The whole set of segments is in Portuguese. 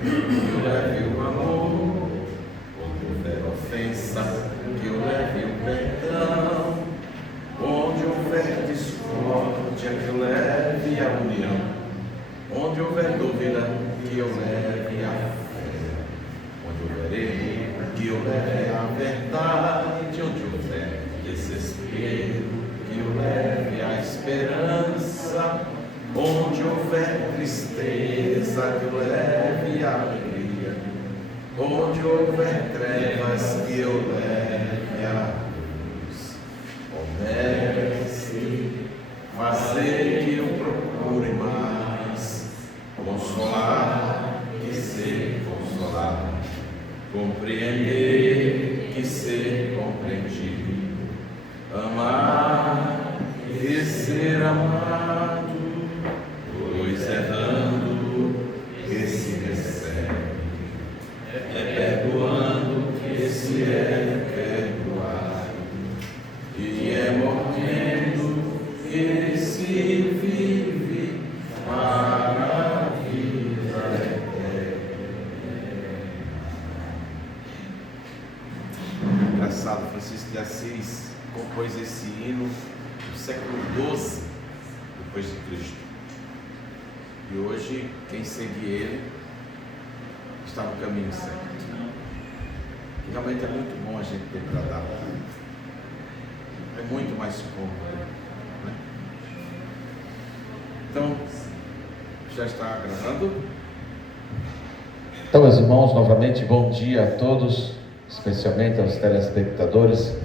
que eu leve o amor. Onde houver ofensa, que eu leve o perdão. Onde houver discórdia, que eu leve a união. Onde houver dúvida, que eu leve a fé. Onde houver erro, que eu leve a verdade. Onde houver desespero, que eu leve a esperança. Onde houver tristeza, que eu leve a alegria. Onde houver trevas, que eu leve a luz. Ó Mestre, fazer que eu procure mais consolar que ser consolado, compreender que ser compreendido, amar e ser amado, pois é dando que se recebe, é perdoando que se é perdoado, e é morrendo que se vive para a vida eterna. Engraçado, Francisco de Assis compôs esse hino no século XII depois de Cristo. E hoje, quem segue ele está no caminho certo. E realmente é muito bom a gente ter para dar. É muito mais cômodo, né? Então, já está gravando? Então, meus irmãos, novamente, bom dia a todos, especialmente aos telespectadores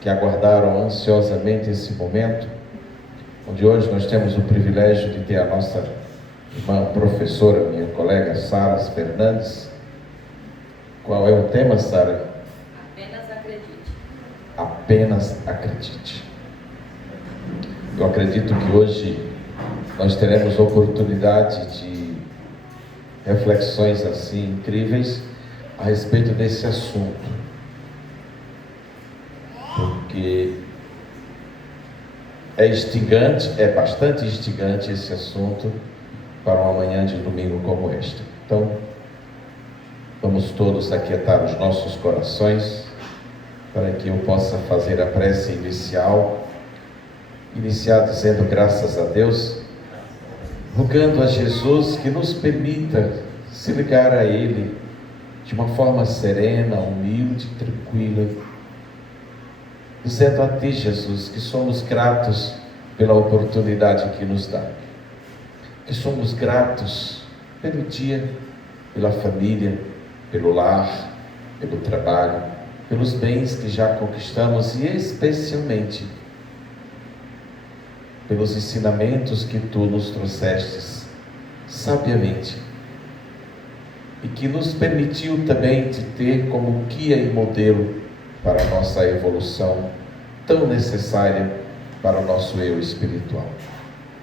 que aguardaram ansiosamente esse momento, onde hoje nós temos o privilégio de ter a nossa irmã professora, minha colega Sara Fernandes. Qual é o tema, Sara? Apenas acredite. Apenas acredite. Eu acredito que hoje nós teremos oportunidade de reflexões assim incríveis a respeito desse assunto, porque é instigante, é bastante instigante esse assunto para uma manhã de domingo como esta. Então, vamos todos aquietar os nossos corações para que eu possa fazer a prece inicial dizendo graças a Deus, rogando a Jesus que nos permita se ligar a Ele de uma forma serena, humilde, tranquila, dizendo a Ti, Jesus, que somos gratos pela oportunidade que nos dá, que somos gratos pelo dia, pela família, pelo lar, pelo trabalho, pelos bens que já conquistamos e especialmente pelos ensinamentos que Tu nos trouxestes sabiamente e que nos permitiu também te ter como guia e modelo para a nossa evolução tão necessária para o nosso eu espiritual.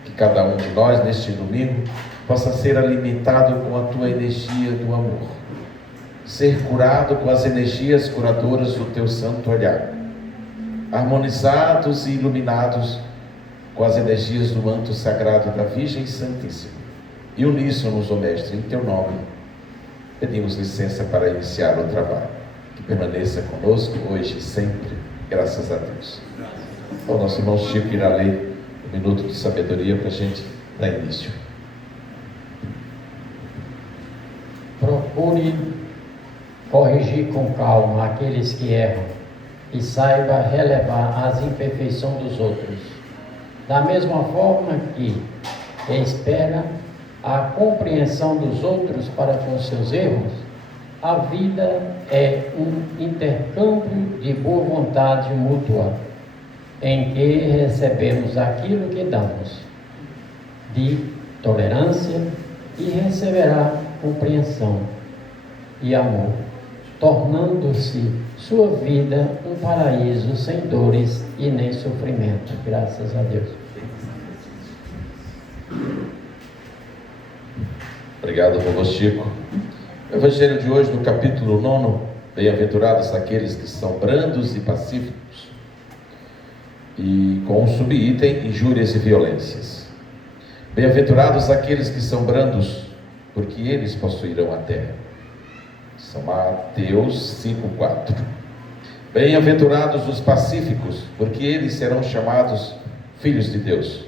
Que cada um de nós neste domingo possa ser alimentado com a Tua energia do amor, ser curado com as energias curadoras do Teu santo olhar, harmonizados e iluminados com as energias do manto sagrado da Virgem Santíssima, e uníssonos, ó Mestre, em Teu nome, pedimos licença para iniciar o trabalho, que permaneça conosco hoje e sempre, graças a Deus. O nosso irmão Chico irá ler um minuto de sabedoria para a gente dar início. Procure corrigir com calma aqueles que erram e saiba relevar as imperfeições dos outros. Da mesma forma que espera a compreensão dos outros para com seus erros, a vida é um intercâmbio de boa vontade mútua, em que recebemos aquilo que damos, de tolerância, e receberá compreensão e amor, tornando-se sua vida um paraíso sem dores e nem sofrimento, graças a Deus. Obrigado, vovô Chico. O Evangelho de hoje, no capítulo 9, bem-aventurados aqueles que são brandos e pacíficos, e com um subitem, injúrias e violências. Bem-aventurados aqueles que são brandos, porque eles possuirão a terra. São Mateus 5:4. Bem-aventurados os pacíficos, porque eles serão chamados filhos de Deus.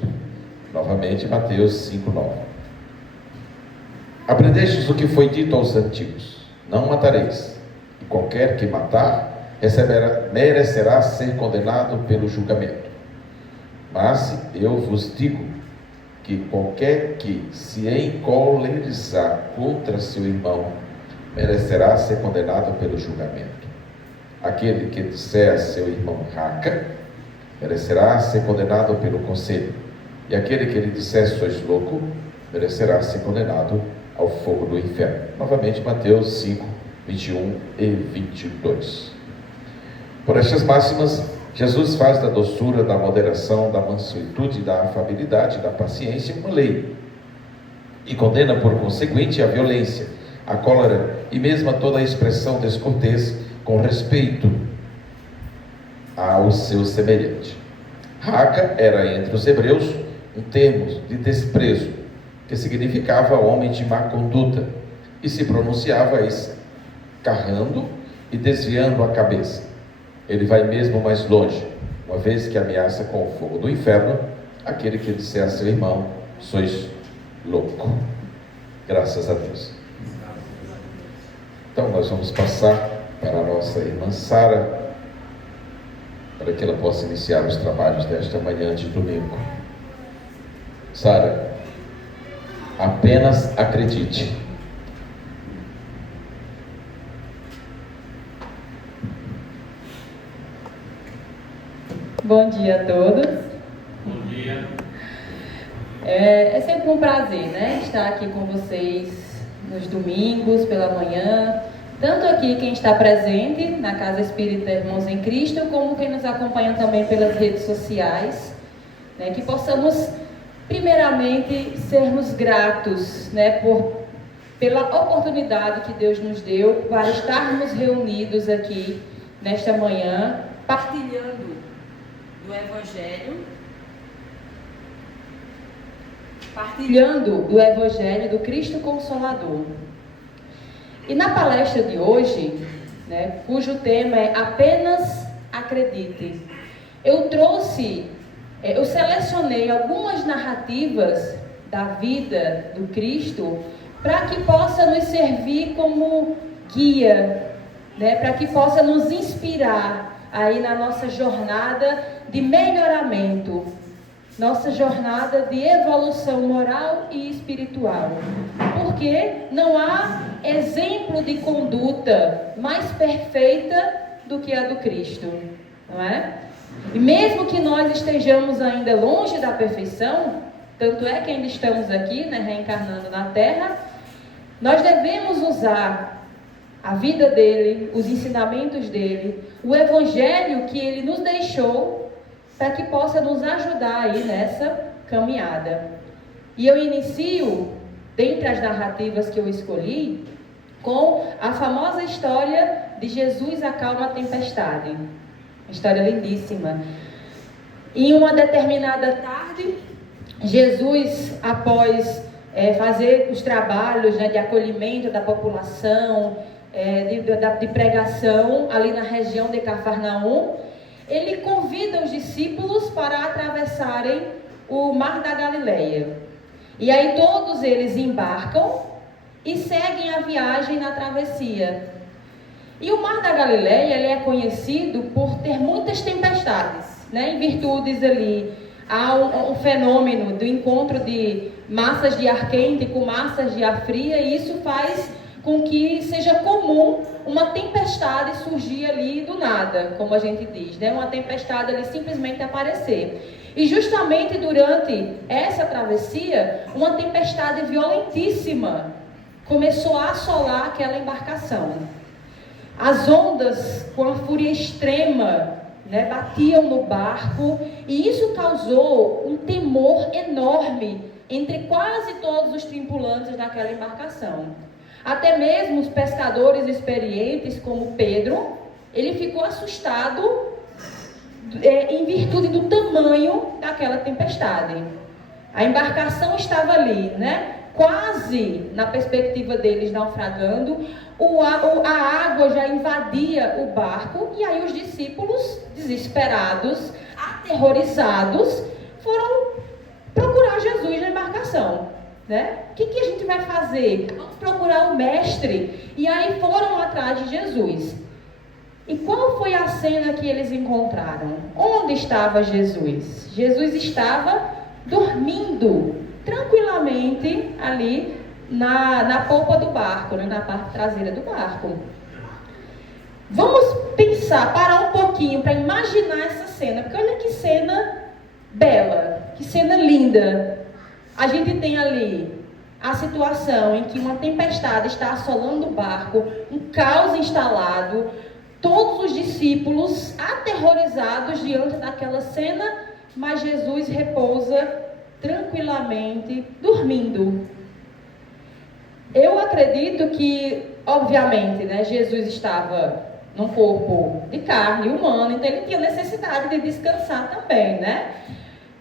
Novamente, Mateus 5:9. Aprendestes o que foi dito aos antigos: não matareis, e qualquer que matar merecerá ser condenado pelo julgamento. Mas eu vos digo que qualquer que se encolerizar contra seu irmão merecerá ser condenado pelo julgamento. Aquele que disser a seu irmão raca merecerá ser condenado pelo conselho, e aquele que lhe disser sois louco merecerá ser condenado ao fogo do inferno. Novamente, Mateus 5, 21 e 22. Por estas máximas, Jesus faz da doçura, da moderação, da mansuetude, da afabilidade, da paciência uma lei, e condena por conseguinte a violência, a cólera e mesmo a toda a expressão descortês com respeito ao seu semelhante. Raca era entre os hebreus um termo de desprezo, que significava homem de má conduta, e se pronunciava escarrando e desviando a cabeça. Ele vai mesmo mais longe, uma vez que ameaça com o fogo do inferno aquele que disser a seu irmão: sois louco. Graças a Deus. Então nós vamos passar para a nossa irmã Sara, para que ela possa iniciar os trabalhos desta manhã de domingo. Sara, apenas acredite. Bom dia a todos. Bom dia. É sempre um prazer, né, estar aqui com vocês nos domingos, pela manhã. Tanto aqui quem está presente na Casa Espírita Irmãos em Cristo, como quem nos acompanha também pelas redes sociais, né, que possamos, primeiramente, sermos gratos, né, pela oportunidade que Deus nos deu para estarmos reunidos aqui nesta manhã, partilhando do Evangelho do Cristo Consolador. E na palestra de hoje, né, cujo tema é apenas acredite, eu selecionei algumas narrativas da vida do Cristo para que possa nos servir como guia, né, para que possa nos inspirar aí na nossa jornada de melhoramento, nossa jornada de evolução moral e espiritual. Porque não há exemplo de conduta mais perfeita do que a do Cristo, não é? E mesmo que nós estejamos ainda longe da perfeição, tanto é que ainda estamos aqui, né, reencarnando na Terra, nós devemos usar a vida dele, os ensinamentos dele, o Evangelho que ele nos deixou, para que possa nos ajudar aí nessa caminhada. E eu inicio, dentre as narrativas que eu escolhi, com a famosa história de Jesus acalma a tempestade. Uma história lindíssima. Em uma determinada tarde, Jesus, após fazer os trabalhos, né, de acolhimento da população, de pregação ali na região de Cafarnaum, ele convida os discípulos para atravessarem o Mar da Galileia. E aí todos eles embarcam e seguem a viagem na travessia. E o Mar da Galileia, ele é conhecido por ter muitas tempestades, né? Em virtudes ali, há um fenômeno do encontro de massas de ar quente com massas de ar fria, e isso faz com que seja comum uma tempestade surgir ali do nada, como a gente diz, né? Uma tempestade ali simplesmente aparecer. E justamente durante essa travessia, uma tempestade violentíssima começou a assolar aquela embarcação. As ondas, com a fúria extrema, né, batiam no barco, e isso causou um temor enorme entre quase todos os tripulantes daquela embarcação. Até mesmo os pescadores experientes, como Pedro, ele ficou assustado em virtude do tamanho daquela tempestade. A embarcação estava ali, né, quase, na perspectiva deles, naufragando, a água já invadia o barco, e aí os discípulos, desesperados, aterrorizados, foram procurar Jesus na embarcação, né? O que a gente vai fazer? Vamos procurar o mestre. E aí foram atrás de Jesus. E qual foi a cena que eles encontraram? Onde estava Jesus? Jesus estava dormindo tranquilamente ali na polpa do barco, né? Na parte traseira do barco. Vamos pensar, parar um pouquinho para imaginar essa cena, porque olha que cena bela, que cena linda. A gente tem ali a situação em que uma tempestade está assolando o barco, um caos instalado, todos os discípulos aterrorizados diante daquela cena, mas Jesus repousa tranquilamente, dormindo. Eu acredito que, obviamente, né, Jesus estava num corpo de carne humana, então ele tinha necessidade de descansar também, né?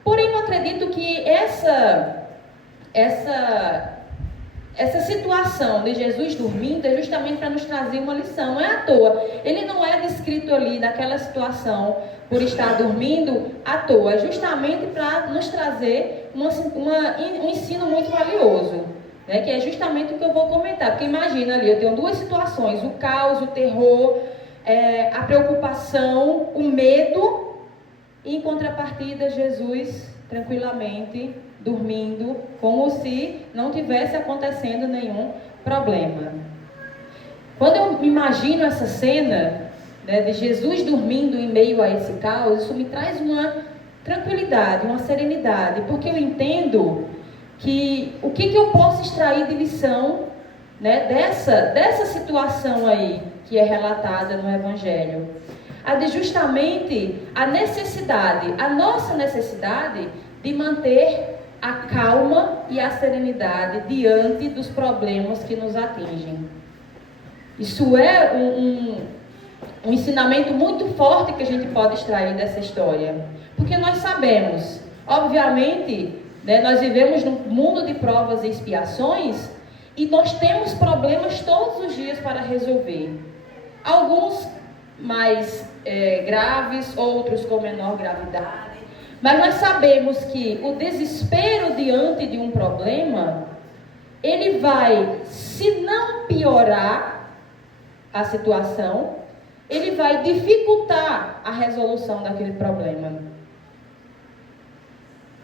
Porém, eu acredito que essa situação de Jesus dormindo é justamente para nos trazer uma lição, não é à toa. Ele não é descrito ali naquela situação por estar dormindo à toa, é justamente para nos trazer um ensino muito valioso, né? Que é justamente o que eu vou comentar, porque imagina ali, eu tenho duas situações, o caos, o terror, a preocupação, o medo, e em contrapartida Jesus tranquilamente dormindo, como se não tivesse acontecendo nenhum problema. Quando eu imagino essa cena, né, de Jesus dormindo em meio a esse caos, isso me traz uma tranquilidade, uma serenidade, porque eu entendo que o que eu posso extrair de lição, né, dessa situação aí que é relatada no Evangelho. Justamente a necessidade, a nossa necessidade de manter a calma e a serenidade diante dos problemas que nos atingem. Isso é um ensinamento muito forte que a gente pode extrair dessa história. Porque nós sabemos, obviamente, né, nós vivemos num mundo de provas e expiações e nós temos problemas todos os dias para resolver. Alguns mais graves, outros com menor gravidade. Mas nós sabemos que o desespero diante de um problema, ele vai, se não piorar a situação, ele vai dificultar a resolução daquele problema.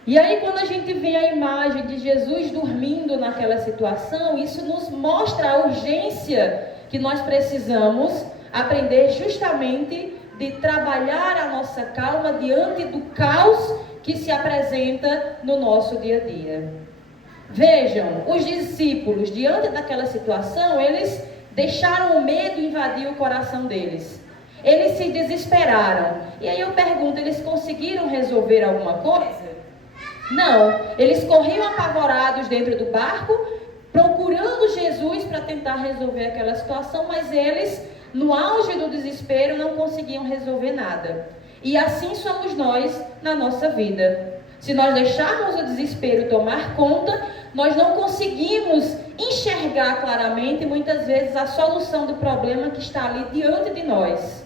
E aí, quando a gente vê a imagem de Jesus dormindo naquela situação, isso nos mostra a urgência que nós precisamos aprender justamente de trabalhar a nossa calma diante do caos que se apresenta no nosso dia a dia. Vejam, os discípulos, diante daquela situação, eles deixaram o medo invadir o coração deles. Eles se desesperaram. E aí eu pergunto, eles conseguiram resolver alguma coisa? Não. Eles corriam apavorados dentro do barco, procurando Jesus para tentar resolver aquela situação, mas eles, no auge do desespero, não conseguiam resolver nada. E assim somos nós na nossa vida. Se nós deixarmos o desespero tomar conta, nós não conseguimos enxergar claramente, muitas vezes, a solução do problema que está ali diante de nós.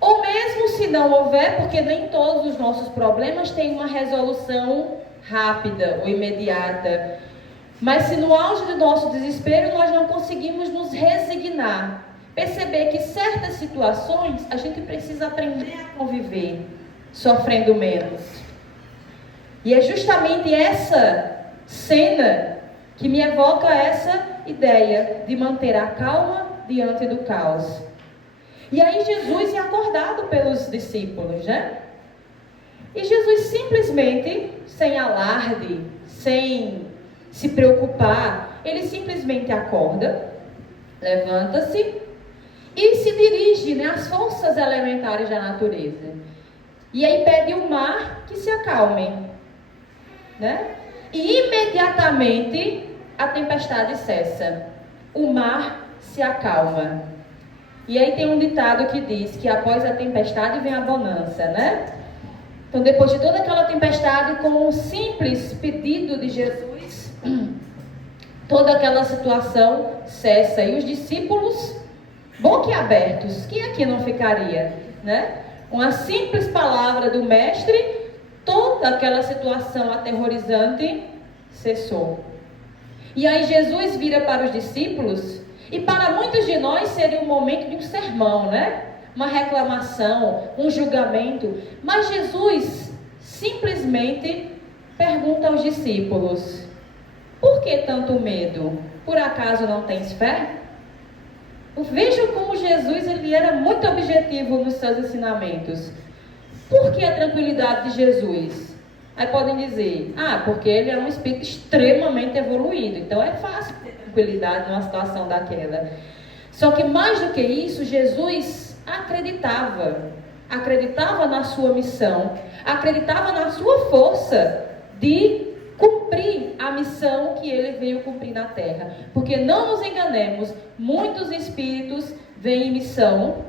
Ou mesmo se não houver, porque nem todos os nossos problemas têm uma resolução rápida ou imediata. Mas se no auge do nosso desespero nós não conseguimos nos resignar, perceber que certas situações a gente precisa aprender a conviver, sofrendo menos. E é justamente essa cena que me evoca essa ideia de manter a calma diante do caos. E aí Jesus é acordado pelos discípulos, né? E Jesus simplesmente, sem alarde, sem se preocupar, ele simplesmente acorda, levanta-se e se dirige, né, às forças elementares da natureza. E aí pede ao mar que se acalme, né? E imediatamente a tempestade cessa. O mar se acalma. E aí tem um ditado que diz que após a tempestade vem a bonança, né? Então, depois de toda aquela tempestade, com um simples pedido de Jesus, toda aquela situação cessa. E os discípulos, boquiabertos, quem aqui não ficaria, né? Uma simples palavra do mestre, toda aquela situação aterrorizante cessou. E aí Jesus vira para os discípulos, e para muitos de nós seria um momento de um sermão, né? Uma reclamação, um julgamento. Mas Jesus simplesmente pergunta aos discípulos: por que tanto medo? Por acaso não tens fé? Vejam como Jesus ele era muito objetivo nos seus ensinamentos. Por que a tranquilidade de Jesus? Aí podem dizer, porque ele é um espírito extremamente evoluído, então é fácil ter tranquilidade numa situação daquela. Só que mais do que isso, Jesus acreditava na sua missão, acreditava na sua força de cumprir a missão que ele veio cumprir na terra. Porque não nos enganemos, muitos espíritos vêm em missão,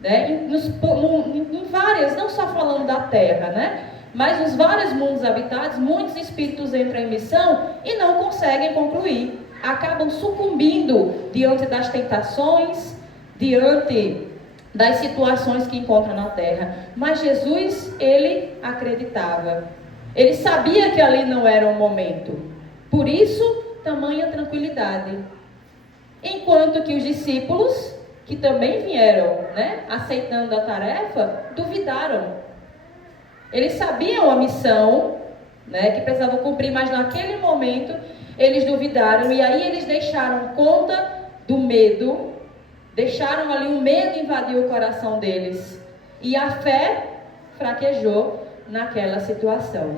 né? Em várias, não só falando da terra, né? Mas nos vários mundos habitados, muitos espíritos entram em missão e não conseguem concluir. Acabam sucumbindo diante das tentações, diante das situações que encontram na terra. Mas Jesus, ele acreditava. Ele sabia que ali não era o momento. Por isso, tamanha tranquilidade. Enquanto que os discípulos, que também vieram, né, aceitando a tarefa, duvidaram. Eles sabiam a missão, né, que precisavam cumprir, mas naquele momento eles duvidaram. E aí eles deixaram conta do medo, deixaram ali o medo invadir o coração deles. E a fé fraquejou naquela situação.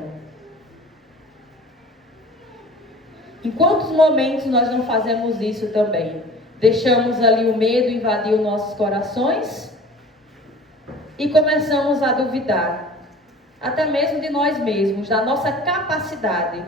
Em quantos momentos nós não fazemos isso também? Deixamos ali o medo invadir os nossos corações e começamos a duvidar, até mesmo de nós mesmos, da nossa capacidade.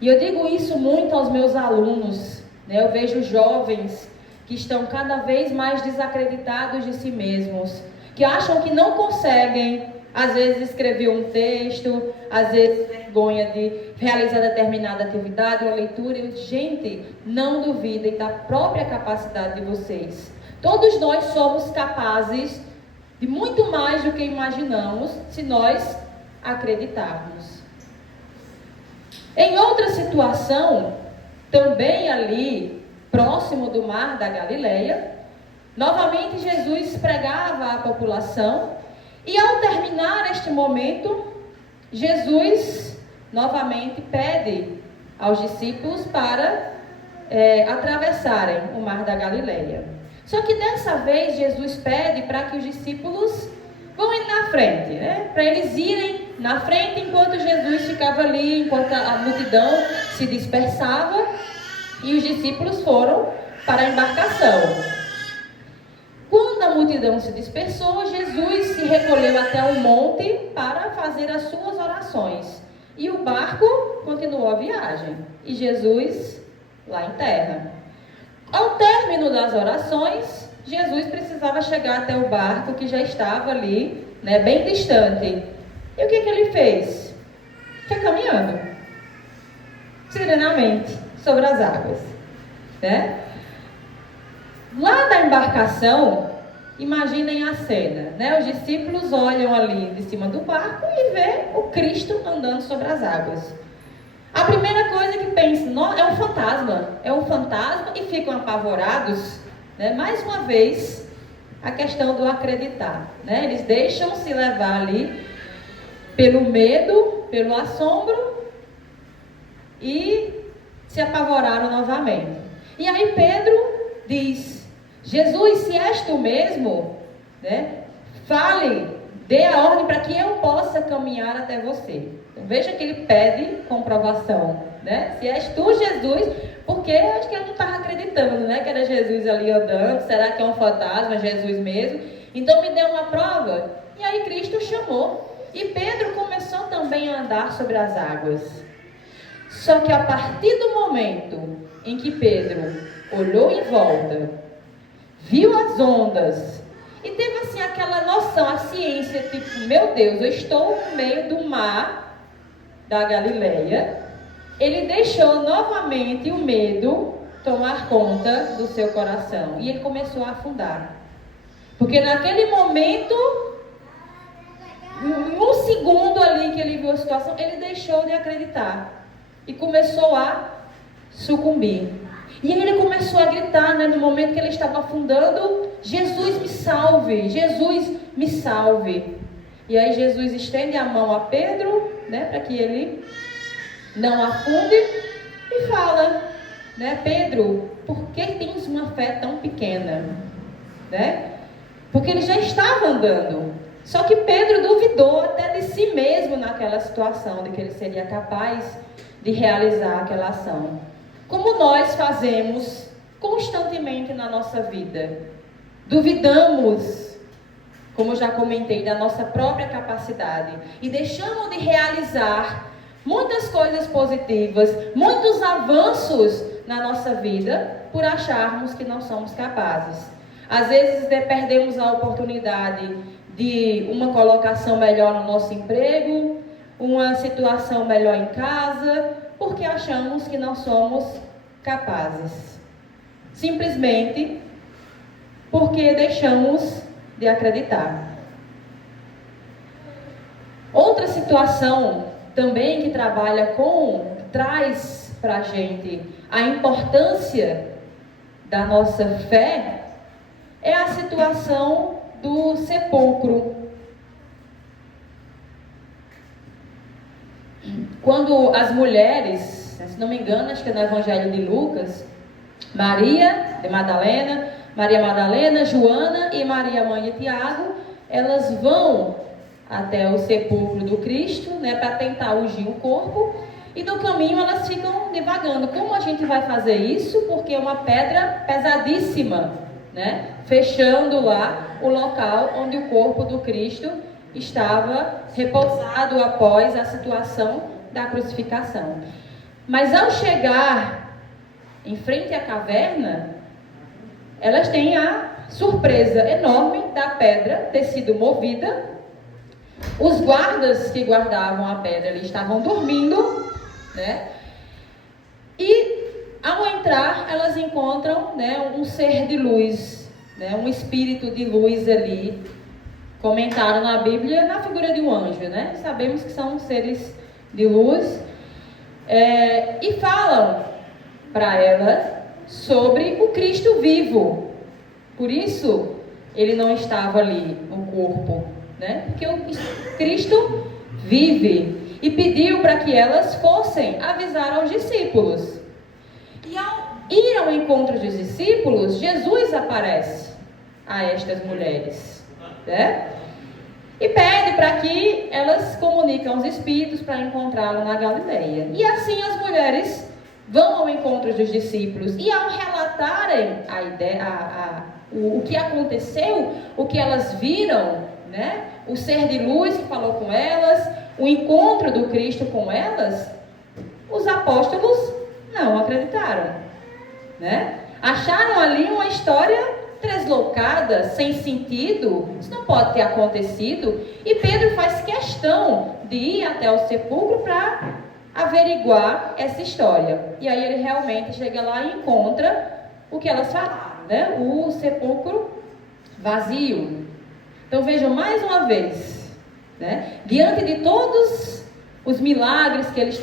E eu digo isso muito aos meus alunos, né? Eu vejo jovens que estão cada vez mais desacreditados de si mesmos, que acham que não conseguem, às vezes escrever um texto, às vezes vergonha de realizar determinada atividade, uma leitura. Gente, não duvidem da própria capacidade de vocês. Todos nós somos capazes de muito mais do que imaginamos, se nós acreditarmos. Em outra situação, também ali, próximo do mar da Galileia, novamente Jesus pregava à população. E ao terminar este momento, Jesus novamente pede aos discípulos para atravessarem o mar da Galileia. Só que dessa vez Jesus pede para que os discípulos vão ir na frente, né? Para eles irem na frente enquanto Jesus ficava ali, enquanto a multidão se dispersava, e os discípulos foram para a embarcação. Quando a multidão se dispersou, Jesus se recolheu até o monte para fazer as suas orações. E o barco continuou a viagem. E Jesus lá em terra. Ao término das orações, Jesus precisava chegar até o barco que já estava ali, né, bem distante. E o que ele fez? Foi caminhando serenamente sobre as águas, né? Lá da embarcação, imaginem a cena, né? Os discípulos olham ali de cima do barco e vê o Cristo andando sobre as águas. A primeira coisa que pensam, é um fantasma, e ficam apavorados, né? Mais uma vez, a questão do acreditar, né? Eles deixam se levar ali pelo medo, pelo assombro, e se apavoraram novamente. E aí Pedro diz: Jesus, se és tu mesmo, né, fale, dê a ordem para que eu possa caminhar até você. Então, veja que ele pede comprovação, né? Se és tu, Jesus, porque acho que ele não estava acreditando, né, que era Jesus ali andando. Será que é um fantasma, Jesus mesmo? Então me dê uma prova. E aí Cristo chamou, e Pedro começou também a andar sobre as águas. Só que a partir do momento em que Pedro olhou em volta, viu as ondas e teve assim aquela noção, a ciência, tipo, meu Deus, eu estou no meio do mar da Galileia ele deixou novamente o medo tomar conta do seu coração. E ele começou a afundar. Porque naquele momento, em um segundo ali que ele viu a situação, ele deixou de acreditar. E começou a sucumbir. E aí ele começou a gritar, né, no momento que ele estava afundando: Jesus me salve, Jesus me salve. E aí Jesus estende a mão a Pedro, né, para que ele não afunde, e fala, né, Pedro, por que tens uma fé tão pequena? Né? Porque ele já estava andando. Só que Pedro duvidou até de si mesmo naquela situação, de que ele seria capaz de realizar aquela ação. Como nós fazemos constantemente na nossa vida. Duvidamos, como já comentei, da nossa própria capacidade. E deixamos de realizar muitas coisas positivas, muitos avanços na nossa vida, por acharmos que não somos capazes. Às vezes perdemos a oportunidade de uma colocação melhor no nosso emprego, uma situação melhor em casa, porque achamos que não somos capazes. Simplesmente porque deixamos de acreditar. Outra situação também que traz para a gente a importância da nossa fé é a situação do sepulcro. Quando as mulheres, se não me engano, acho que é no Evangelho de Lucas, Maria Madalena, Joana e Maria, mãe de Tiago, elas vão até o sepulcro do Cristo, né, para tentar ungir o corpo, e no caminho elas ficam divagando. Como a gente vai fazer isso? Porque é uma pedra pesadíssima, né, fechando lá o local onde o corpo do Cristo estava repousado após a situação da crucificação. Mas ao chegar em frente à caverna, elas têm a surpresa enorme da pedra ter sido movida. Os guardas que guardavam a pedra ali estavam dormindo, né? E ao entrar, elas encontram, né, um ser de luz, né, um espírito de luz ali. Comentaram na Bíblia na figura de um anjo, né? Sabemos que são seres de luz. E falam para ela sobre o Cristo vivo. Por isso, ele não estava ali no corpo, né? Porque o Cristo vive. E pediu para que elas fossem avisar aos discípulos. E ao ir ao encontro dos discípulos, Jesus aparece a estas mulheres, né? E pede para que elas comuniquem aos espíritos para encontrá-lo na Galileia. E assim as mulheres vão ao encontro dos discípulos. E ao relatarem a ideia, o que aconteceu, o que elas viram, né? O ser de luz que falou com elas, o encontro do Cristo com elas, os apóstolos não acreditaram, né? Acharam ali uma história deslocada, sem sentido. Isso não pode ter acontecido. E Pedro faz questão de ir até o sepulcro para averiguar essa história. E aí ele realmente chega lá e encontra o que elas falaram, né? O sepulcro vazio. Então vejam mais uma vez, né? Diante de todos os milagres que eles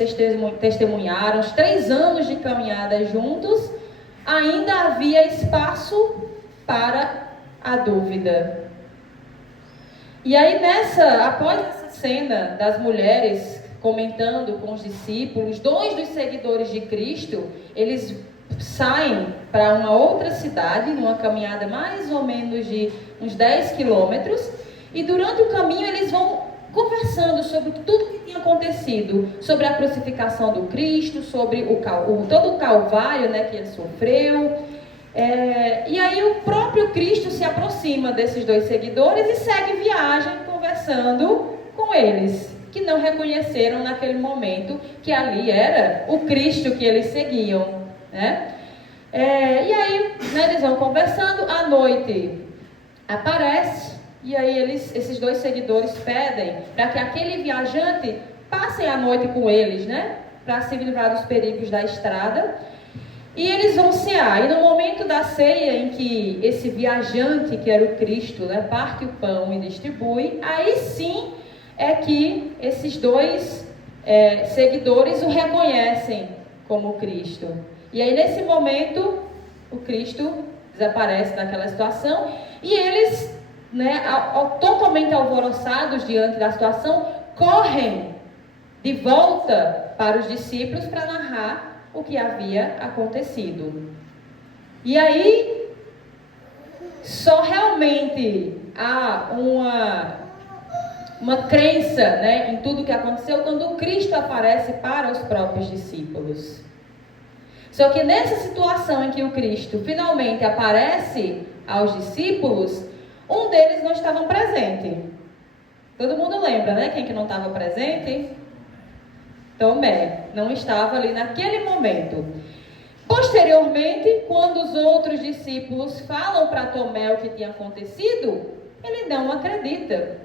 testemunharam, os 3 anos de caminhada juntos, ainda havia espaço para a dúvida. E aí após essa cena das mulheres comentando com os discípulos, 2 dos seguidores de Cristo, eles saem para uma outra cidade, numa caminhada mais ou menos de uns 10 quilômetros, e durante o caminho eles vão conversando sobre tudo que tinha acontecido, sobre a crucificação do Cristo, sobre todo o calvário, né, que ele sofreu. E aí o próprio Cristo se aproxima desses 2 seguidores e segue viagem conversando com eles, que não reconheceram naquele momento que ali era o Cristo que eles seguiam, né? E aí, né, eles vão conversando, à noite aparece, e aí esses 2 seguidores pedem para que aquele viajante passe a noite com eles, né? para se livrar dos perigos da estrada. E eles vão cear. E no momento da ceia, em que esse viajante, que era o Cristo, né, parte o pão e distribui, aí sim é que esses dois seguidores o reconhecem como Cristo. E aí, nesse momento, o Cristo desaparece naquela situação e eles, né, totalmente alvoroçados diante da situação, correm de volta para os discípulos para narrar o que havia acontecido. E aí, só realmente há uma crença, né, em tudo que aconteceu quando o Cristo aparece para os próprios discípulos. Só que nessa situação em que o Cristo finalmente aparece aos discípulos, um deles não estava presente. Todo mundo lembra, né? Quem que não estava presente? Tomé não estava ali naquele momento. Posteriormente, quando os outros discípulos falam para Tomé o que tinha acontecido, ele não acredita.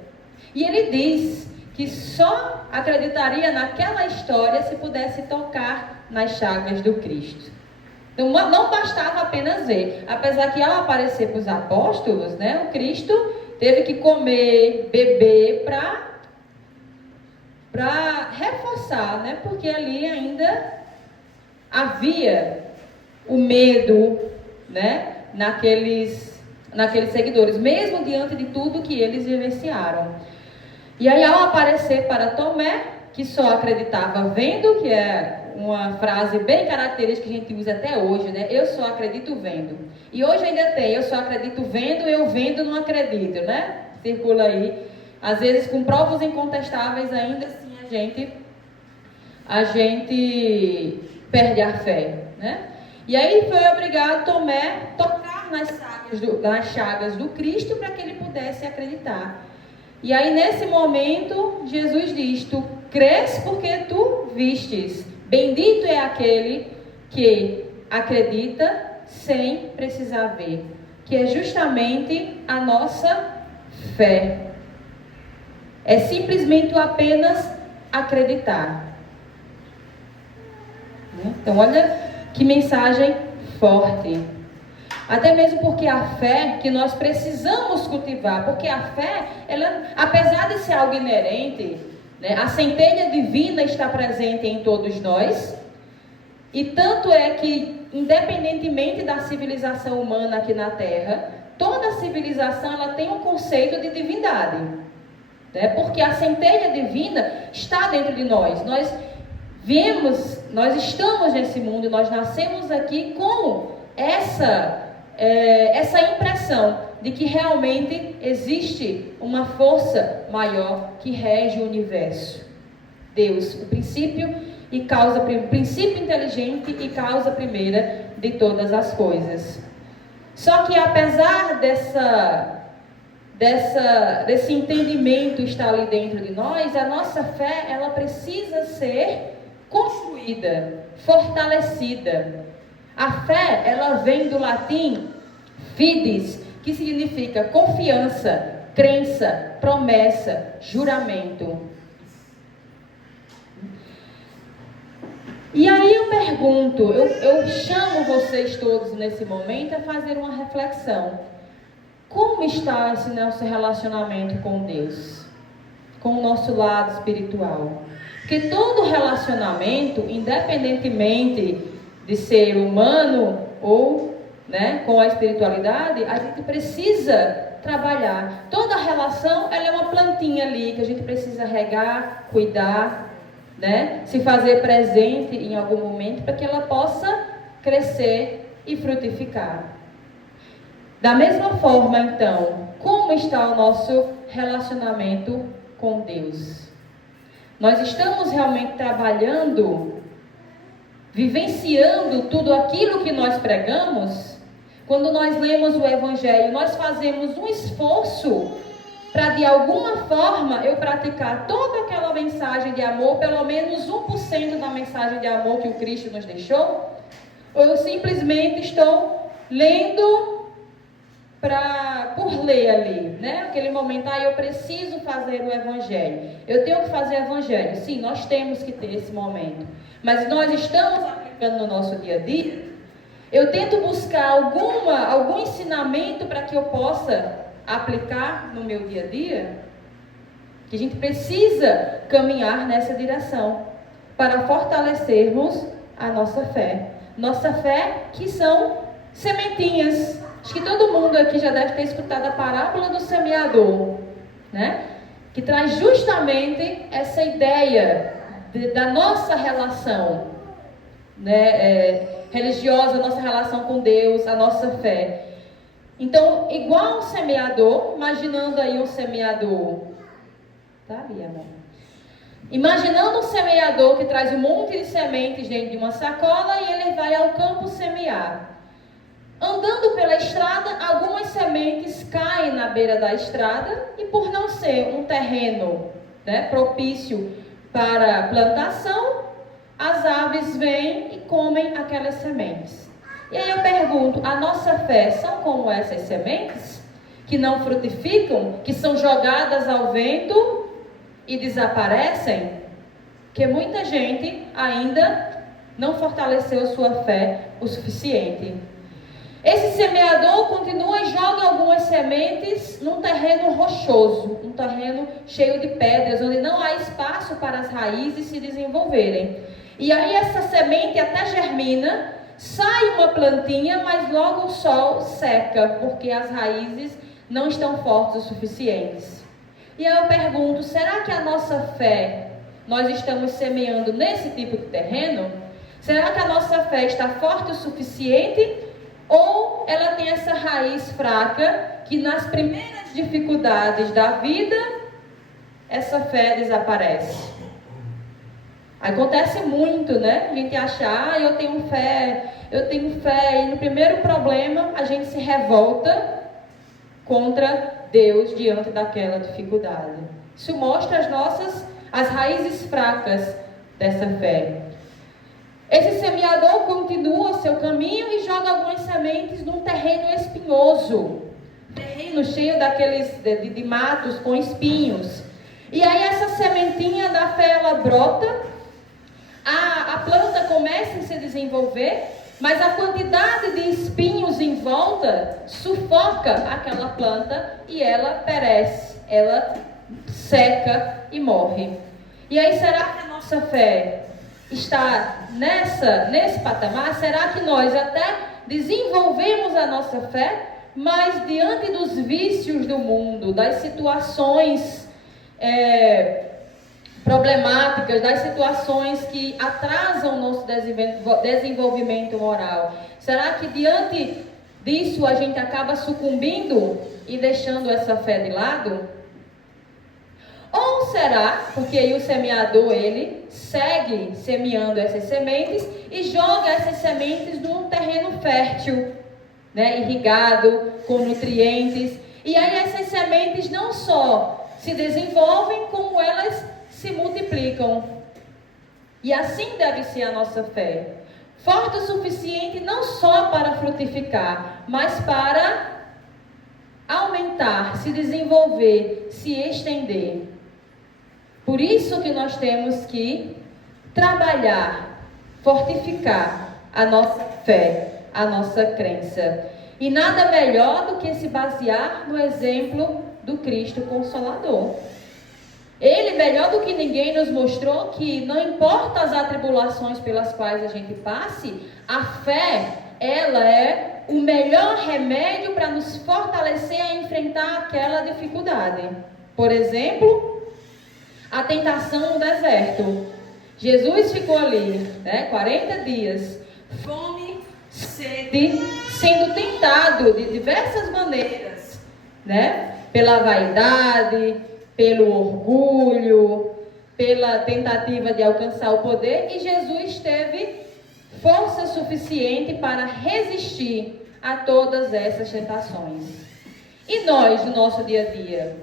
E ele diz que só acreditaria naquela história se pudesse tocar nas chagas do Cristo. Então, não bastava apenas ver. Apesar que ao aparecer para os apóstolos, né, o Cristo teve que comer, beber para reforçar, né? Porque ali ainda havia o medo, né? Naqueles seguidores, mesmo diante de tudo que eles vivenciaram. E aí, ao aparecer para Tomé, que só acreditava vendo, que é uma frase bem característica que a gente usa até hoje, né? Eu só acredito vendo. E hoje ainda tem, eu só acredito vendo, eu vendo não acredito, né? Circula aí. Às vezes com provas incontestáveis, ainda assim a gente perde a fé, né? E aí foi obrigado Tomé tocar nas chagas do Cristo para que ele pudesse acreditar. E aí nesse momento Jesus diz: tu crês porque tu vistes. Bendito é aquele que acredita sem precisar ver, que é justamente a nossa fé. É simplesmente apenas acreditar. Então, olha que mensagem forte. Até mesmo porque a fé que nós precisamos cultivar, porque a fé, ela, apesar de ser algo inerente, né, a centelha divina está presente em todos nós. E tanto é que, independentemente da civilização humana aqui na Terra, toda civilização ela tem um conceito de divindade. Né? Porque a centelha divina está dentro de nós. Nós estamos nesse mundo, nós nascemos aqui com essa impressão de que realmente existe uma força maior que rege o universo. Deus, o princípio inteligente e causa primeira de todas as coisas. Só que apesar desse entendimento estar ali dentro de nós, a nossa fé ela precisa ser construída, fortalecida. A fé ela vem do latim fides, que significa confiança, crença, promessa, juramento. E aí eu pergunto, eu chamo vocês todos nesse momento a fazer uma reflexão. Como está esse nosso relacionamento com Deus? Com o nosso lado espiritual? Porque todo relacionamento, independentemente de ser humano ou, né, com a espiritualidade, a gente precisa trabalhar. Toda relação, ela é uma plantinha ali que a gente precisa regar, cuidar, né, se fazer presente em algum momento para que ela possa crescer e frutificar. Da mesma forma, então, como está o nosso relacionamento com Deus? Nós estamos realmente trabalhando, vivenciando tudo aquilo que nós pregamos? Quando nós lemos o Evangelho, nós fazemos um esforço para, de alguma forma, eu praticar toda aquela mensagem de amor, pelo menos 1% da mensagem de amor que o Cristo nos deixou? Ou eu simplesmente estou lendo por ler ali, né? Aquele momento, eu preciso fazer o evangelho. Eu tenho que fazer o evangelho. Sim, nós temos que ter esse momento. Mas nós estamos aplicando no nosso dia a dia. Eu tento buscar algum ensinamento para que eu possa aplicar no meu dia a dia. Que a gente precisa caminhar nessa direção para fortalecermos a nossa fé. Nossa fé que são sementinhas. Acho que todo mundo aqui já deve ter escutado a parábola do semeador, né? Que traz justamente essa ideia da nossa relação, né? Religiosa, a nossa relação com Deus, a nossa fé. Então, igual um semeador, imaginando aí um semeador, tá ali, amor? Imaginando um semeador que traz um monte de sementes dentro de uma sacola e ele vai ao campo semear. Andando pela estrada, algumas sementes caem na beira da estrada e por não ser um terreno, né, propício para plantação, as aves vêm e comem aquelas sementes. E aí eu pergunto, a nossa fé são como essas sementes? Que não frutificam, que são jogadas ao vento e desaparecem? Porque muita gente ainda não fortaleceu sua fé o suficiente. Esse semeador continua e joga algumas sementes num terreno rochoso, um terreno cheio de pedras, onde não há espaço para as raízes se desenvolverem. E aí essa semente até germina, sai uma plantinha, mas logo o sol seca, porque as raízes não estão fortes o suficientes. E aí eu pergunto, será que a nossa fé, nós estamos semeando nesse tipo de terreno? Será que a nossa fé está forte o suficiente? Ou ela tem essa raiz fraca que nas primeiras dificuldades da vida, essa fé desaparece? Acontece muito, né? A gente acha, eu tenho fé, e no primeiro problema a gente se revolta contra Deus diante daquela dificuldade. Isso mostra as raízes fracas dessa fé. Esse semeador continua seu caminho e joga algumas sementes num terreno espinhoso, terreno cheio de matos com espinhos. E aí essa sementinha da fé, ela brota, a planta começa a se desenvolver, mas a quantidade de espinhos em volta sufoca aquela planta e ela perece, ela seca e morre. E aí será que a nossa fé está nesse patamar? Será que nós até desenvolvemos a nossa fé, mas diante dos vícios do mundo, das situações problemáticas, das situações que atrasam o nosso desenvolvimento moral, será que diante disso a gente acaba sucumbindo e deixando essa fé de lado? Ou será, porque aí o semeador, ele segue semeando essas sementes e joga essas sementes num terreno fértil, né, irrigado, com nutrientes. E aí essas sementes não só se desenvolvem, como elas se multiplicam. E assim deve ser a nossa fé. Forte o suficiente não só para frutificar, mas para aumentar, se desenvolver, se estender. Por isso que nós temos que trabalhar, fortificar a nossa fé, a nossa crença. E nada melhor do que se basear no exemplo do Cristo Consolador. Ele, melhor do que ninguém, nos mostrou que não importa as atribulações pelas quais a gente passe, a fé, ela é o melhor remédio para nos fortalecer a enfrentar aquela dificuldade. Por exemplo, a tentação no deserto. Jesus ficou ali, 40 dias, fome, sede, sendo tentado de diversas maneiras, pela vaidade, pelo orgulho, pela tentativa de alcançar o poder, e Jesus teve força suficiente para resistir a todas essas tentações. E nós, no nosso dia a dia,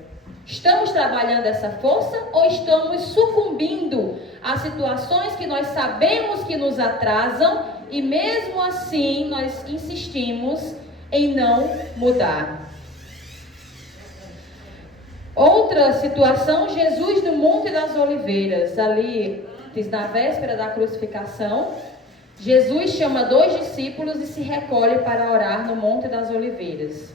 estamos trabalhando essa força ou estamos sucumbindo a situações que nós sabemos que nos atrasam e mesmo assim nós insistimos em não mudar? Outra situação, Jesus no Monte das Oliveiras, ali na véspera da crucificação, Jesus chama 2 discípulos e se recolhe para orar no Monte das Oliveiras.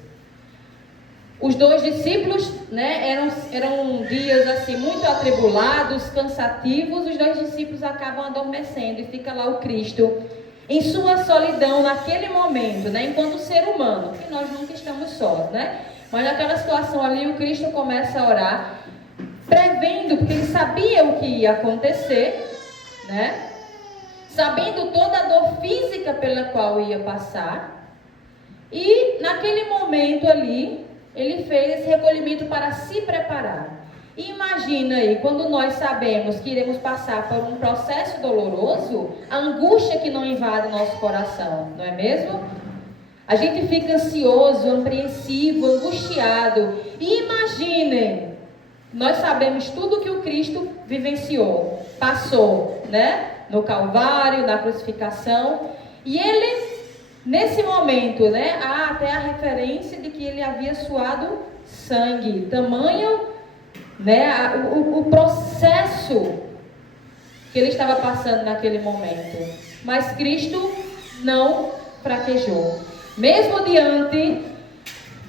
Os 2 discípulos, eram dias assim muito atribulados, cansativos. Os 2 discípulos acabam adormecendo e fica lá o Cristo em sua solidão naquele momento, enquanto ser humano, que nós nunca estamos sós, Mas naquela situação ali o Cristo começa a orar, prevendo, porque ele sabia o que ia acontecer, sabendo toda a dor física pela qual ia passar. E naquele momento ali, ele fez esse recolhimento para se preparar. E imagina aí, quando nós sabemos que iremos passar por um processo doloroso, a angústia que não invade nosso coração, não é mesmo? A gente fica ansioso, apreensivo, angustiado. E imaginem, nós sabemos tudo que o Cristo vivenciou, passou, no Calvário, na crucificação. E ele, nesse momento, há até a referência de que ele havia suado sangue. Tamanho, o processo que ele estava passando naquele momento. Mas Cristo não fraquejou. Mesmo diante,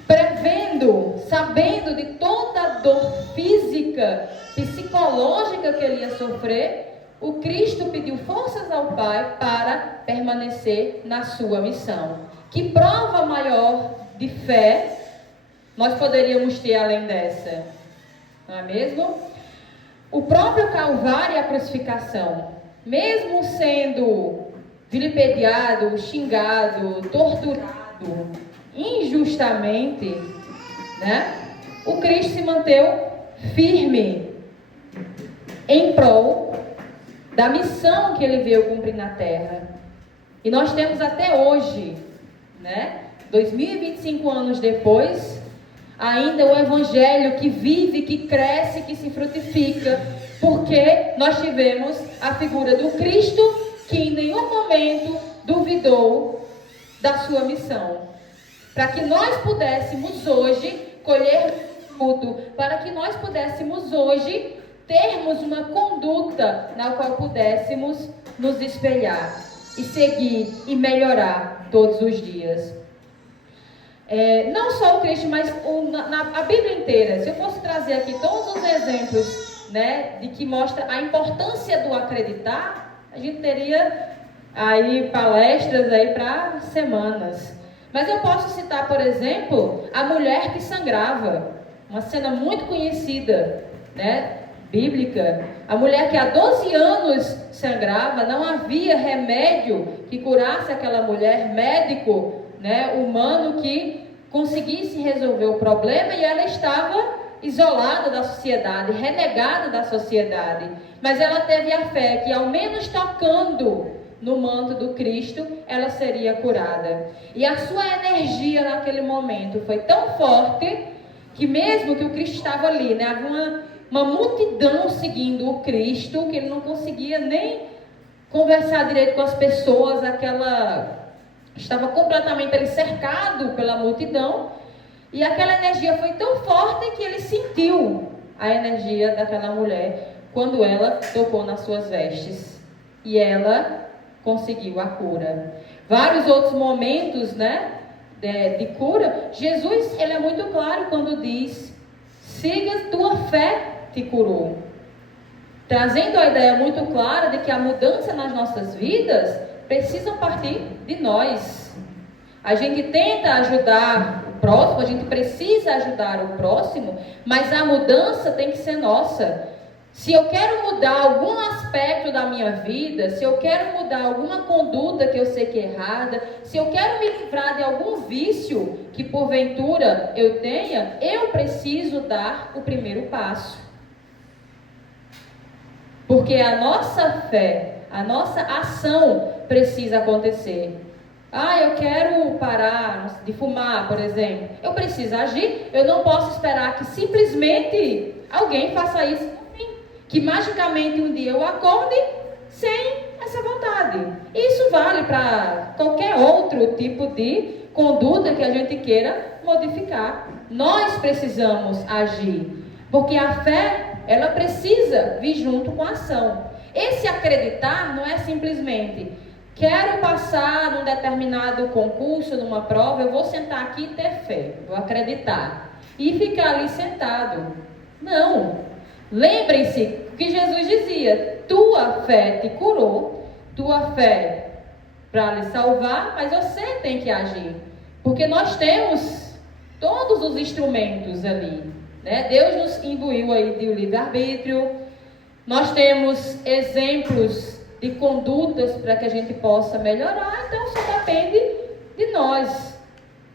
prevendo, sabendo de toda a dor física, psicológica que ele ia sofrer, o Cristo pediu forças ao Pai para permanecer na sua missão. Que prova maior de fé nós poderíamos ter além dessa? Não é mesmo? O próprio Calvário e a crucificação, mesmo sendo vilipendiado, xingado, torturado injustamente, o Cristo se manteve firme em prol da missão que ele veio cumprir na terra. E nós temos até hoje, 2025 anos depois, ainda o evangelho que vive, que cresce, que se frutifica, porque nós tivemos a figura do Cristo que em nenhum momento duvidou da sua missão, para que nós pudéssemos hoje colher fruto, para que nós pudéssemos hoje termos uma conduta na qual pudéssemos nos espelhar e seguir e melhorar todos os dias. Não só o Cristo, mas a Bíblia inteira. Se eu fosse trazer aqui todos os exemplos, de que mostra a importância do acreditar, a gente teria aí palestras aí para semanas. Mas eu posso citar, por exemplo, a mulher que sangrava, uma cena muito conhecida, bíblica. A mulher que há 12 anos sangrava, não havia remédio que curasse aquela mulher, médico, humano que conseguisse resolver o problema, e ela estava isolada da sociedade, renegada da sociedade. Mas ela teve a fé que, ao menos tocando no manto do Cristo, ela seria curada. E a sua energia naquele momento foi tão forte que, mesmo que o Cristo estava ali, havia uma multidão seguindo o Cristo, que ele não conseguia nem conversar direito com as pessoas, estava completamente ali cercado pela multidão, e aquela energia foi tão forte que ele sentiu a energia daquela mulher quando ela tocou nas suas vestes, e ela conseguiu a cura. Vários outros momentos, de cura. Jesus, ele é muito claro quando diz: siga, tua fé te curou. Trazendo a ideia muito clara de que a mudança nas nossas vidas precisa partir de nós. A gente tenta ajudar o próximo, a gente precisa ajudar o próximo, mas a mudança tem que ser nossa. Se eu quero mudar algum aspecto da minha vida, se eu quero mudar alguma conduta que eu sei que é errada, se eu quero me livrar de algum vício que porventura eu tenha, eu preciso dar o primeiro passo. Porque a nossa fé, a nossa ação precisa acontecer. Eu quero parar de fumar, por exemplo. Eu preciso agir. Eu não posso esperar que simplesmente alguém faça isso por mim. Que magicamente um dia eu acorde sem essa vontade. Isso vale para qualquer outro tipo de conduta que a gente queira modificar. Nós precisamos agir. Porque a fé, ela precisa vir junto com a ação. Esse acreditar não é simplesmente, quero passar num determinado concurso, numa prova, eu vou sentar aqui e ter fé, vou acreditar. E ficar ali sentado. Não. Lembrem-se que Jesus dizia, tua fé te curou, tua fé para lhe salvar, mas você tem que agir. Porque nós temos todos os instrumentos ali, né? Deus nos imbuiu aí de livre-arbítrio. Nós temos exemplos de condutas para que a gente possa melhorar, então só depende de nós.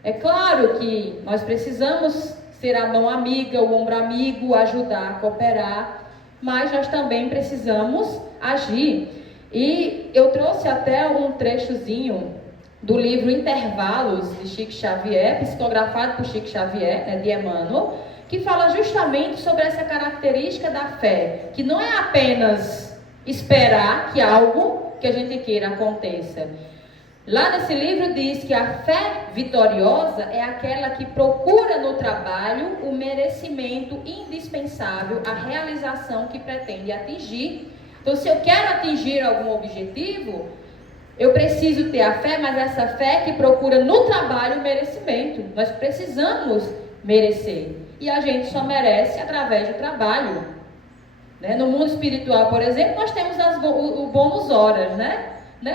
É claro que nós precisamos ser a mão amiga, o ombro amigo, ajudar, cooperar, mas nós também precisamos agir. E eu trouxe até um trechozinho do livro Intervalos, de Chico Xavier, psicografado por Chico Xavier, né, de Emmanuel, que fala justamente sobre essa característica da fé, que não é apenas esperar que algo que a gente queira aconteça. Lá nesse livro diz que a fé vitoriosa é aquela que procura no trabalho o merecimento indispensável à realização que pretende atingir. Então, se eu quero atingir algum objetivo, eu preciso ter a fé, mas essa fé que procura no trabalho o merecimento. Nós precisamos merecer. E a gente só merece através do trabalho. Né? No mundo espiritual, por exemplo, nós temos o bônus horas, né?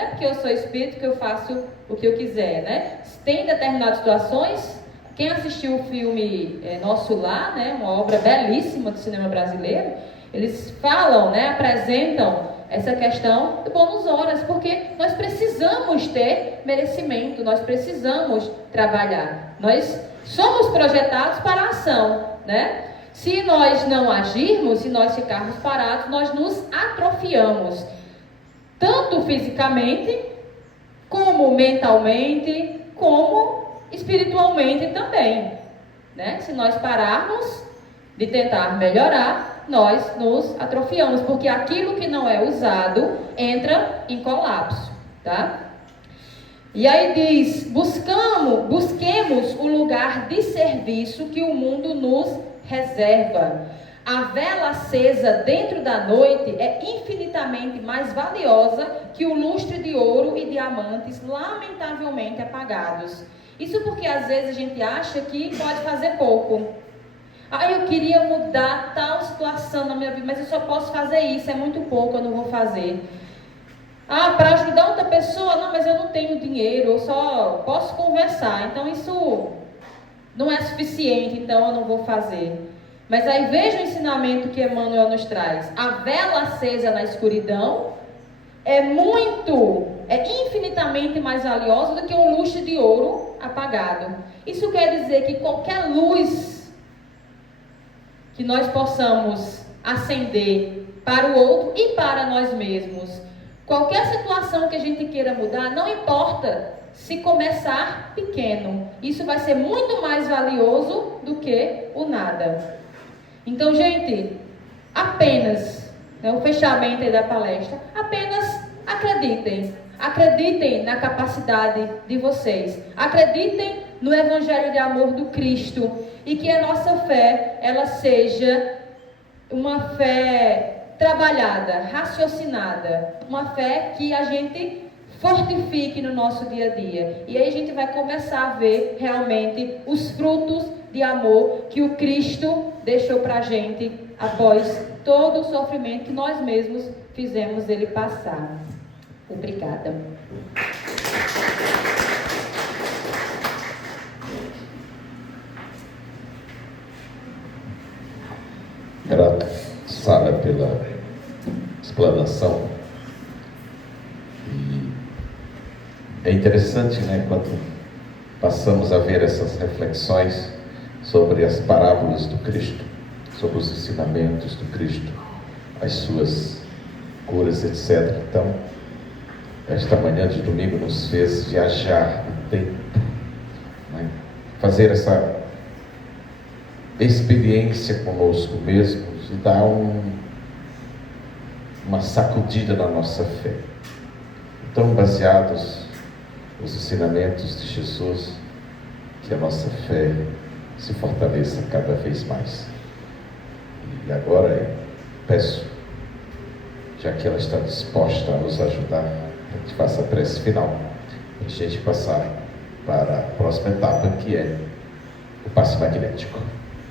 Porque eu sou espírito, que eu faço o que eu quiser, né? Tem determinadas situações, quem assistiu o filme Nosso Lar, né? Uma obra belíssima do cinema brasileiro, eles falam, né? Apresentam essa questão do bônus horas, porque nós precisamos ter merecimento, nós precisamos trabalhar, nós somos projetados para a ação, né? Se nós não agirmos, se nós ficarmos parados, nós nos atrofiamos, tanto fisicamente, como mentalmente, como espiritualmente também, né? Se nós pararmos de tentar melhorar, nós nos atrofiamos, porque aquilo que não é usado entra em colapso, tá? E aí diz, busquemos o lugar de serviço que o mundo nos reserva. A vela acesa dentro da noite é infinitamente mais valiosa que o lustre de ouro e diamantes lamentavelmente apagados. Isso porque às vezes a gente acha que pode fazer pouco. Eu queria mudar tal situação na minha vida, mas eu só posso fazer isso, é muito pouco, eu não vou fazer. Para ajudar outra pessoa, não, mas eu não tenho dinheiro, eu só posso conversar, então isso não é suficiente, então eu não vou fazer. Mas aí veja o ensinamento que Emmanuel nos traz. A vela acesa na escuridão é infinitamente mais valiosa do que um lustre de ouro apagado. Isso quer dizer que qualquer luz que nós possamos acender para o outro e para nós mesmos, qualquer situação que a gente queira mudar, não importa se começar pequeno, isso vai ser muito mais valioso do que o nada. Então, gente, apenas, o fechamento aí da palestra, apenas acreditem na capacidade de vocês, acreditem no Evangelho de amor do Cristo, e que a nossa fé, ela seja uma fé trabalhada, raciocinada, uma fé que a gente fortifique no nosso dia a dia. E aí a gente vai começar a ver realmente os frutos de amor que o Cristo deixou para a gente após todo o sofrimento que nós mesmos fizemos ele passar. Obrigada. Grato, Sara, pela explanação. E é interessante, né, quando passamos a ver essas reflexões sobre as parábolas do Cristo, sobre os ensinamentos do Cristo, as suas curas, etc. Então, esta manhã de domingo nos fez viajar no tempo, né? Fazer essa experiência conosco mesmos e dar uma sacudida na nossa fé. Então, baseados nos ensinamentos de Jesus, que a nossa fé se fortaleça cada vez mais. E agora eu peço, já que ela está disposta a nos ajudar, a gente faça a prece final, e a gente passar para a próxima etapa, que é o passe magnético.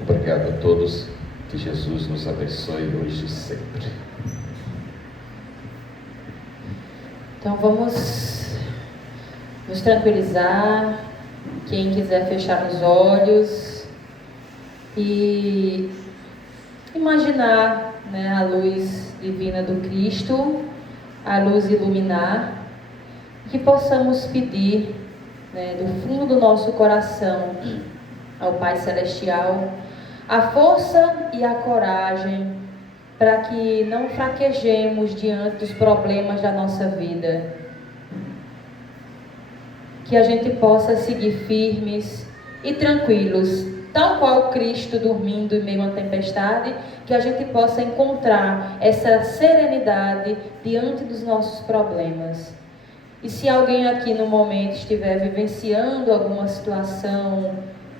Obrigado a todos, que Jesus nos abençoe hoje e sempre. Então vamos nos tranquilizar. Quem quiser fechar os olhos e imaginar, né, a luz divina do Cristo, a luz iluminar, que possamos pedir, né, do fundo do nosso coração ao Pai Celestial a força e a coragem para que não fraquejemos diante dos problemas da nossa vida. Que a gente possa seguir firmes e tranquilos, tal qual Cristo dormindo em meio a uma tempestade, que a gente possa encontrar essa serenidade diante dos nossos problemas. E se alguém aqui no momento estiver vivenciando alguma situação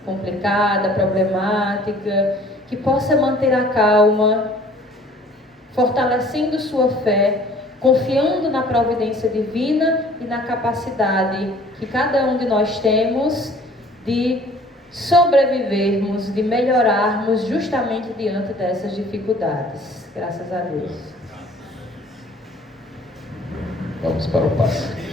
complicada, problemática, que possa manter a calma, fortalecendo sua fé, confiando na providência divina e na capacidade que cada um de nós temos de sobrevivermos, de melhorarmos justamente diante dessas dificuldades. Graças a Deus. Vamos para o passe.